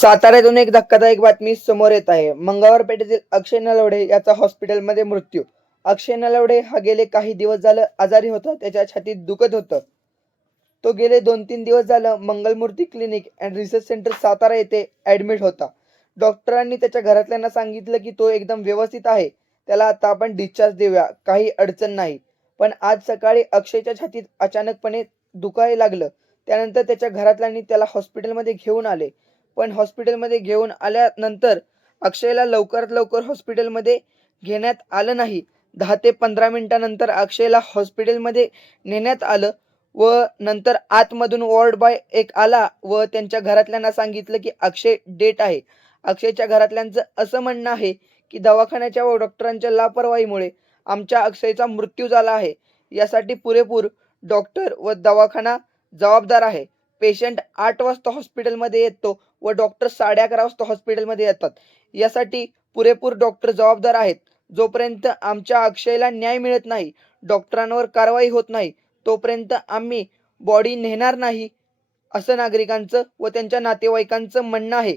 साताऱ्यातून एक धक्कादायक बातमी समोर येत आहे. मंगळवार पेठेतील अक्षय नलवडे याचा हॉस्पिटलमध्ये मृत्यू. अक्षय नलवडे हा गेले काही दिवस झालं आजारी होता त्याच्या छातीत दुखत होतं. तो गेले दोन तीन दिवस झालं Mangalmurti clinic and research centre Satara येथे ऍडमिट होता. डॉक्टरांनी त्याच्या घरातल्यांना सांगितलं की तो एकदम व्यवस्थित आहे. त्याला आता आपण डिस्चार्ज देऊया काही अडचण नाही. पण आज सकाळी अक्षयच्या छातीत अचानकपणे दुखायला लागलं. त्यानंतर त्याच्या घरातल्यांनी त्याला हॉस्पिटलमध्ये घेऊन आले. पण हॉस्पिटलमध्ये घेऊन आल्यानंतर अक्षयला लवकरात लवकर हॉस्पिटलमध्ये घेण्यात आलं नाही. दहा ते पंधरा मिनिटानंतर अक्षयला हॉस्पिटलमध्ये नेण्यात आलं व नंतर आतमधून वॉर्ड बॉय एक आला व त्यांच्या घरातल्यांना सांगितलं की अक्षय डेट आहे. अक्षयच्या घरातल्यांचं असं म्हणणं आहे की दवाखान्याच्या व डॉक्टरांच्या लापरवाहीमुळे आमच्या अक्षयचा मृत्यू झाला आहे. यासाठी पुरेपूर डॉक्टर व दवाखाना जबाबदार आहे. पेशंट आठ वाजता हॉस्पिटलमध्ये येतो व डॉक्टर साडे अकरा वाजता हॉस्पिटलमध्ये येतात. यासाठी पुरेपूर डॉक्टर जबाबदार आहेत. जोपर्यंत आमच्या अक्षयला न्याय मिळत नाही डॉक्टरांवर कारवाई होत नाही तोपर्यंत आम्ही बॉडी नेणार नाही असं नागरिकांचं व त्यांच्या नातेवाईकांचं म्हणणं आहे.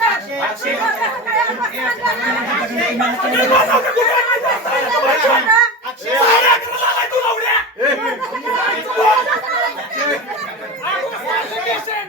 आधी तुम्हाला नव्हतं. तुम्ही बनवता कुठे नाही जायचं. साडे अकराला आलाय तू लवड्या. आठ वाजता आले patient.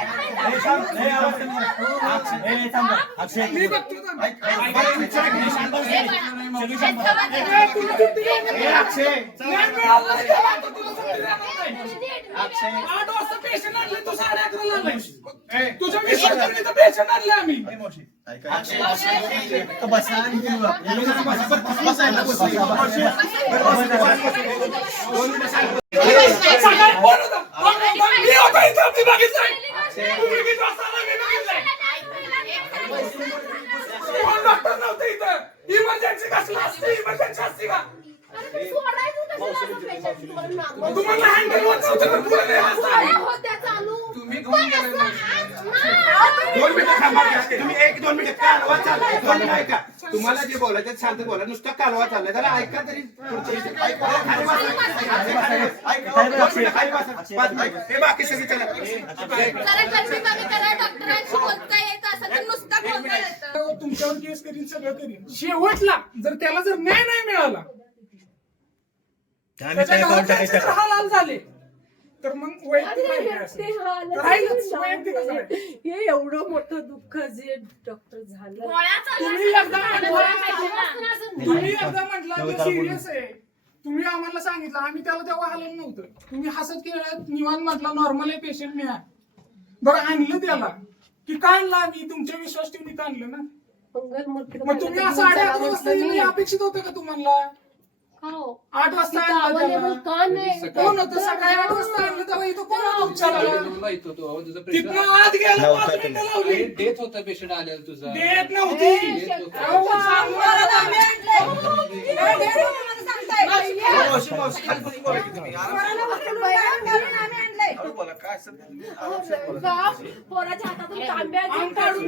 मी बघितलंय. तुम्ही किती वाजता आला मी बघितलंय. कोण डॉक्टर नव्हतं इथं इमर्जन्सी कसला असते इमर्जन्सी असते का तुम्हाला हँडल होत नव्हतं का पुढे नाही वाजता? तुम्ही घेऊन गेलाय दोन मिनिटं थांबा की. तुम्ही एक दोन मिनिटं कालवा चाललाय दोन मिनिटं ऐका तुम्हाला जे बोलायचं शांत बोला नुसतं कालवा चाललाय जरा ऐका तरी पुढचं इथे. ऐका. खाली बसा. खाली बसा. ऐका. दोन मिनिटं खाली बसा. पाच मिनिटं. हे बाकी सगळी चला तुमच्यावर केस करीन सगळं करीन शेवटला जर त्याला जर न्याय नाही मिळाला त्याच्या हाल झाले तर मग वैयक्तिक नाही काय असेल. राहीलच वैयक्तिक असं आहे. हे एवढं मोठं दुःख जे डॉक्टर झालं. तुम्ही एकदा म्हटलं तुम्ही एकदा म्हटलं सिरियस आहे. तुम्ही आम्हाला सांगितलं आम्ही त्याला तेव्हा आलेलं नव्हतं. तुम्ही हसत खेळत निवांत म्हटलं नॉर्मल आहे पेशंट मी आहे. बरं आणलं त्याला. की का आणलं आम्ही? तुमच्या विश्वास ठेवून इथं आणलं ना. मंगलमूर्ती मग तुम्ही असं साडे अकरा वाजता येणं हे अपेक्षित होतं का तुम्हाला? आठ वाजता आणलं त्याला. अवेलेबल का नाही? कोण होतं? सकाळी आठ वाजता आणलं तेव्हा इथं कोण होतं? उपचाराला तिथनं गेला डेथ होता पेशंट आलेला तुझा. देत नव्हती. काय पोराच्या हातातून तांब्या काढून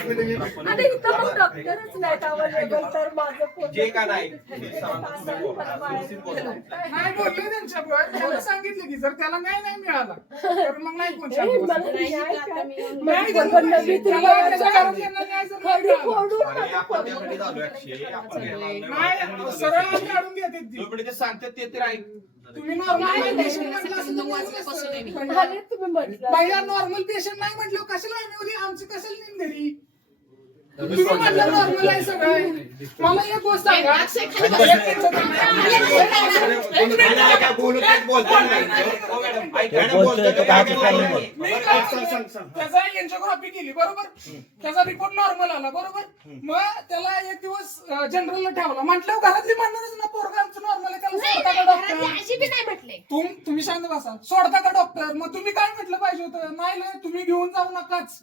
आणि इथं मग डॉक्टरच नाहीत available, तर माझं जे का नाही. नाही बोलले त्यांच्यावर सांगितलं की जर त्याला न्याय नाही मिळाला तर मग नाही कोण शांत ए, बसणार. मला न्याय करा. नाही, माझं पोरगं नवी त्याला तुला त्याच्या घरातल्यांना न्याय जर नाही खडी मिळाला, फोडून अरे, माझं आपण पोरगं त्यासाठी आलोय, अक्षय. आपण घ्यायला आलोय. नाही सरळ काढून देतात ती. सांगतात ते तर ऐक. तुम्ही नॉर्मल पेशंट म्हटलं तर तुम्ही म्हटलं. बाईला नॉर्मल पेशंट नाही म्हटलं कशाला आम्ही उद्या आमची कशाला निंदरी तुम्ही म्हटलं नॉर्मल आहे सगळं. मला एक गोष्ट सांगा. हो. त्याचा एन्जिओग्राफी केली बरोबर? त्याचा रिपोर्ट नॉर्मल आला बरोबर? मग त्याला एक दिवस जनरलला ठेवला. म्हटलं घरातली म्हणणारच ना पोरगा आमचं नॉर्मल आहे. त्याला डॉक्टर तुम्ही शांत बसा. सोडता का डॉक्टर मग तुम्ही काय म्हटलं पाहिजे होतं? नाही नाही तुम्ही घेऊन जाऊ नकाच.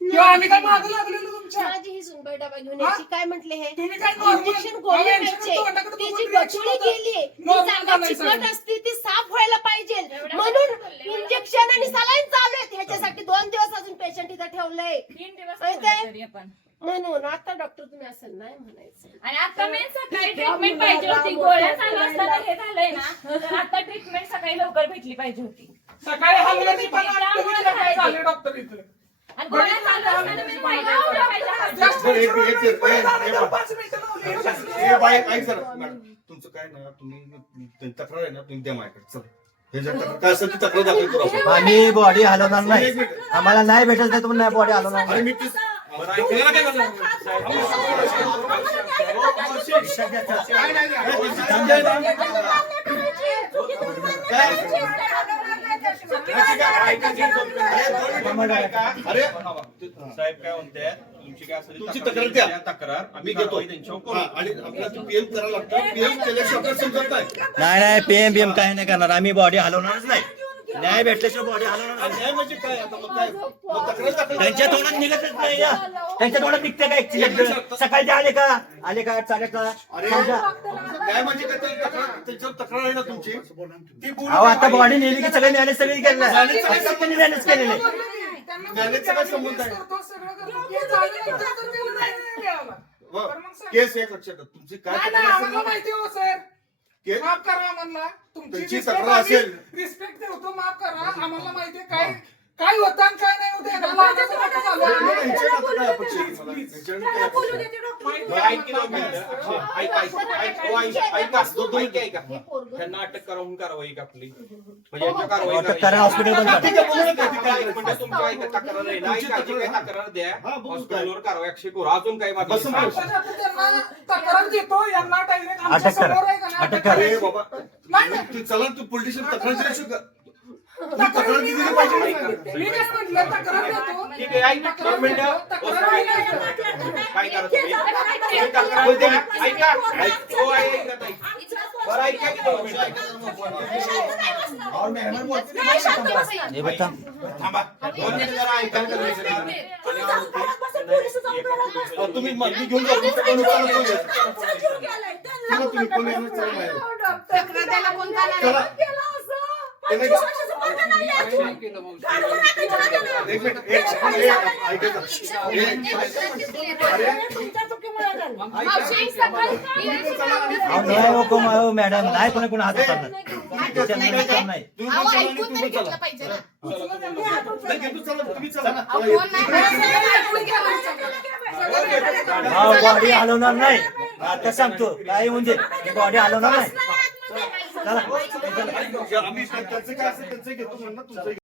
किंवा आम्ही काय मागं लागलेलो तुमच्या? माझी ही सुनबाई डबा घेऊन यायची. काय म्हटले हे? तुम्ही काय normal- इंजेक्शन गोळी अहो, यांच्याकडे घ्यायचे. तोंडाकडे ती बघून जी reaction गचुळी होतं. गेली ती Normal जागा घालायचं. चिकट नाही. असती ती साफ व्हायला पाहिजे. म्हणून इंजेक्शन आणि सलाईन चालू आहेत. ह्याच्यासाठी दोन दिवस अजून पेशंट इथं ठेवलंय. माहितीये? म्हणून आता डॉक्टर तुम्ही असं नाही म्हणायचं. आणि आता मेन सकाळी ट्रीटमेंट पाहिजे होती. गोळ्या चालू असताना हे झालंय ना तर आता ट्रीटमेंट सकाळी लवकर भेटली पाहिजे होती. सकाळी काय डॉक्टर इथं. आणि गोळ्या तर. हे. तुमचं काय ना तुम्ही तक्रार आहे ना तुम्ही द्या माझ्याकडे चल. आम्ही बॉडी हलवणार नाही. आम्हाला नाही भेटत नाही तुम्ही बॉडी हलवणार अरे नाही काय अरे साहेब काय म्हणते तुमची काय असेल तुमची तक्रार द्या. तक्रार मी घेतो. त्यांच्यावर हा, आणि आपल्याला पीएम करायला लागतं पीएम केल्याशिवाय आपल्याला समजत नाही. नाही नाही पीएम बीएम काही नाही करणार. आम्ही बॉडी हलवणारच नाही. न्याय भेटल्याशिवाय बॉडी हलवणार नाही. न्याय म्हणजे काय? आता मग काय? मग तक्रार दाखल त्यांच्या तोंडात निघतच नाही या. त्यांच्या तोंडात निघते काय सकाळी ते आले का? आले का? चालेल अरे का काय म्हणजे काय? त्याला तक्रार त्याच्यावर तक्रार आहे ना तुमची? ती बोलू अहो आता. बॉडी नेली की सगळे मॅनेज सगळी केलं आता त्यांनी मॅनेज केलेले मॅनेजचा काय संबंध आहे? करतो, सगळं करतो. केस. व, एक लक्षात. ठेवा. तुमची काय तक्रार असेल ना, माहिती हो सर. के- माफ करा आम्हाला तुमची त्यांची तक्रार असेल. रिस्पेक्ट ठेवतो माफ करा आम्हाला माहिती आहे काय काय होतं आणि काय नाही होतं नाही, झालं. नाही, हो. त्यांना अटक करून कारवाई का आपली म्हणजे यांच्या कारवाई अटक करायची. करा हॉस्पिटल बंद ठीक करा आहे, बोलू नका, ती काय एक मिनिटं तुमच्या ऐका तक्रार आहे ना, तुमची ऐका, जी तक्रार, काही तक्रार द्या हा, बोलू हॉस्पिटलवर कारवाई अक्षय करू अजून काही मागणी बसून नाही. बसून. आपण आपण त्यांना तक्रार देतो यांना डायरेक्ट आमच्या अटक करा. समोर आहे का नाही, अटक करा. अरे. बाबा नाही, नाही. तू चला तू पोलिटिशियन तक्रार तक्रार मी दिली नाही पाहिजे म्हटलं. मी काय म्हटलं तक्रार देतो ठीक आहे ऐक तक्रार दोन मिनिटं देतो, तक्रार मी नाही देतो. काय करा तुम्ही तुम्ही तक्रार द्या ऐका ऐक- हो, ऐका ताई. बरं ऐका की दोन मिनिटं हे बघा थांबा दोन मिनिटं जरा ऐका आणि अहो, तुम्ही मागणी घेऊन जा तुमचं कोण. चला तुम्ही कोण येणार चला नाही. तक्रार द्यायला कोण जाणार आहे? चला. त्याने- एक मिनिट एक सेकंद हे अहो नको अहो, मॅडम नाही कोणी कोणी हात उचलणार त्याच्यात नाही विचार नाही तुम्ही पण चला आणि तुम्ही पण चला. नाही, घेतो, चला, तुम्ही चला. चला, बॉडी हलवणार नाही आता सांगतो काय म्हणजे दे बॉडी हलवणार नाही आम्ही त्यांचं काय असेल त्यांचं घेतो म्हणणं तुमचं